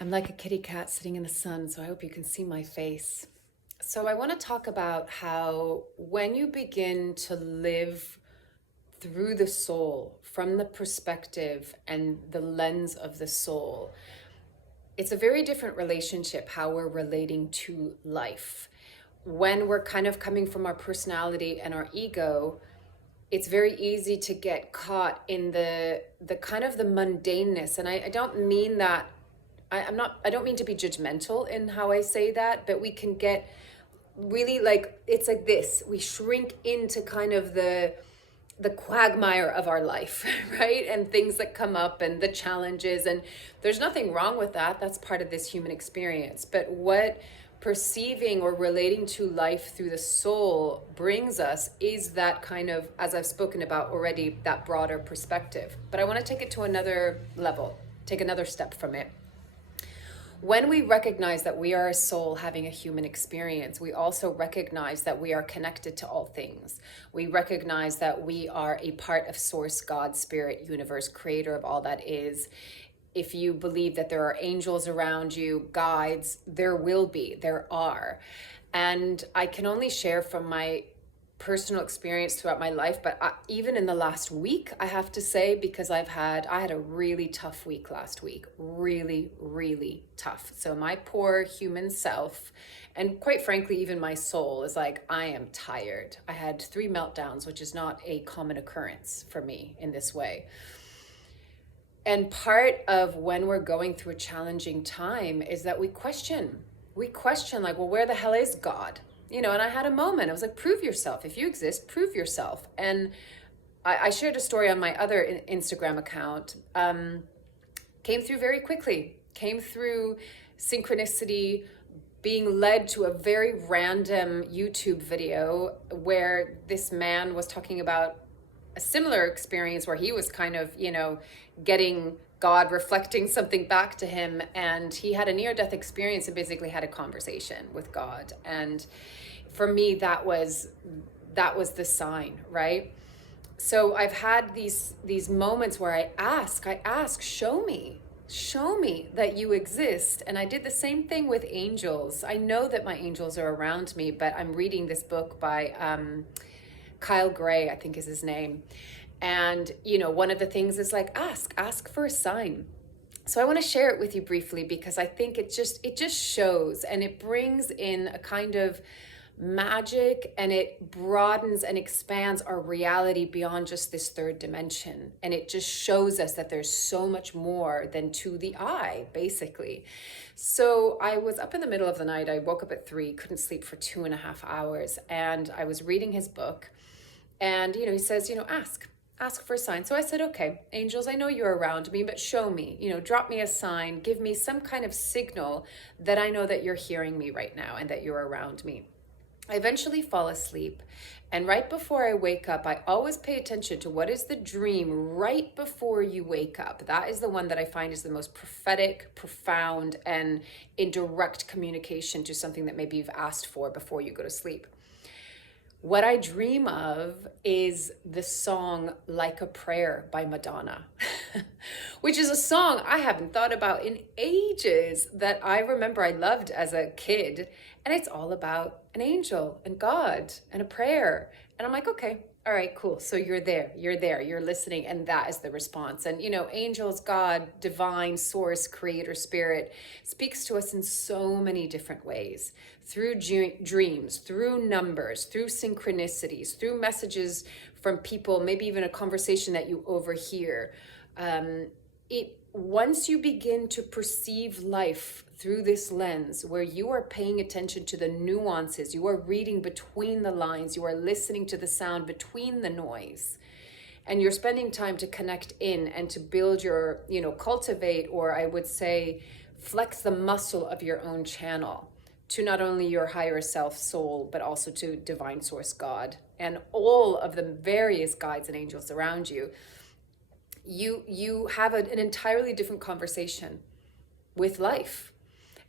I'm like a kitty cat sitting in the sun, so I hope you can see my face. So, I want to talk about how when you begin to live through the soul, from the perspective and the lens of the soul, it's a very different relationship how we're relating to life. When we're kind of coming from our personality and our ego, it's very easy to get caught in the kind of the mundaneness. And I don't mean that I don't mean to be judgmental in how I say that, but we can get really like, it's like this. We shrink into kind of the quagmire of our life, right? And things that come up and the challenges. And there's nothing wrong with that. That's part of this human experience. But what perceiving or relating to life through the soul brings us is that kind of, as I've spoken about already, that broader perspective. But I want to take it to another level, take another step from it. When we recognize that we are a soul having a human experience, we also recognize that we are connected to all things. We recognize that we are a part of Source, God, Spirit, Universe, Creator of all that is. If you believe that there are angels around you, guides, there will be, there are. And I can only share from my personal experience throughout my life, but even in the last week, I have to say, because I had a really tough week last week, really, really tough. So my poor human self, and quite frankly, even my soul is like, I am tired. I had 3 meltdowns, which is not a common occurrence for me in this way. And part of when we're going through a challenging time is that we question like, well, where the hell is God? And I had a moment. I was like, prove yourself. If you exist, prove yourself. And I shared a story on my other Instagram account. Came through very quickly. Came through synchronicity, being led to a very random YouTube video where this man was talking about a similar experience where he was kind of, getting God reflecting something back to him, and he had a near-death experience and basically had a conversation with God. And for me, that was the sign, right? So I've had these moments where I ask, show me that you exist. And I did the same thing with angels. I know that my angels are around me, but I'm reading this book by Kyle Gray, I think is his name. And, one of the things is like, ask for a sign. So I want to share it with you briefly because I think it just shows, and it brings in a kind of magic, and it broadens and expands our reality beyond just this third dimension. And it just shows us that there's so much more than to the eye, basically. So I was up in the middle of the night. I woke up at 3, couldn't sleep for 2.5 hours. And I was reading his book, and, he says, ask for a sign. So I said, okay, angels, I know you're around me, but show me, drop me a sign, give me some kind of signal that I know that you're hearing me right now and that you're around me. I eventually fall asleep. And right before I wake up, I always pay attention to what is the dream right before you wake up. That is the one that I find is the most prophetic, profound, and in direct communication to something that maybe you've asked for before you go to sleep. What I dream of is the song Like a Prayer by Madonna, which is a song I haven't thought about in ages, that I remember I loved as a kid. And it's all about an angel and God and a prayer. And I'm like, okay, all right, cool. So you're there, you're listening. And that is the response. And, angels, God, divine, source, creator, spirit speaks to us in so many different ways, through dreams, through numbers, through synchronicities, through messages from people, maybe even a conversation that you overhear. Once you begin to perceive life through this lens, where you are paying attention to the nuances, you are reading between the lines, you are listening to the sound between the noise, and you're spending time to connect in and to build your, cultivate, or I would say, flex the muscle of your own channel to not only your higher self, soul, but also to divine source, God, and all of the various guides and angels around you. You have an entirely different conversation with life.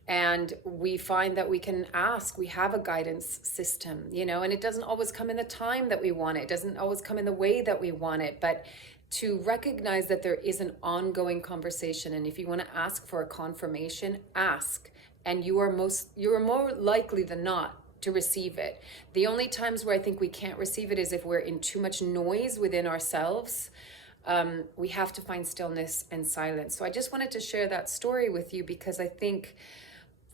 And we find that we can ask, we have a guidance system, and it doesn't always come in the time that we want it. It doesn't always come in the way that we want it, but to recognize that there is an ongoing conversation. And if you want to ask for a confirmation, ask. And you are more likely than not to receive it. The only times where I think we can't receive it is if we're in too much noise within ourselves. We have to find stillness and silence. So I just wanted to share that story with you because I think,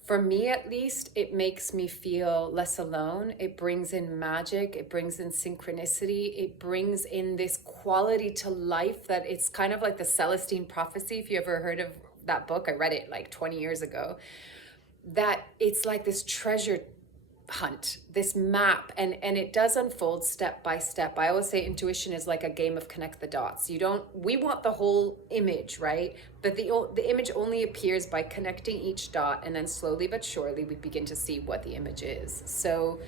for me at least, it makes me feel less alone. It brings in magic, it brings in synchronicity, it brings in this quality to life that it's kind of like the Celestine Prophecy. If you ever heard of that book, I read it like 20 years ago. That it's like this treasure hunt, this map, and it does unfold step by step. I always say intuition is like a game of connect the dots. We want the whole image, right? But the image only appears by connecting each dot, and then slowly but surely we begin to see what the image is. So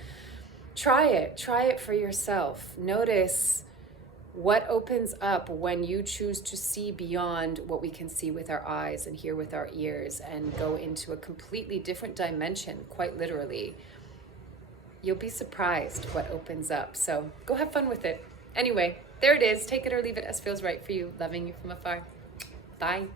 try it for yourself. Notice what opens up when you choose to see beyond what we can see with our eyes and hear with our ears, and go into a completely different dimension, quite literally. You'll be surprised what opens up. So go have fun with it. Anyway, there it is. Take it or leave it as feels right for you. Loving you from afar. Bye.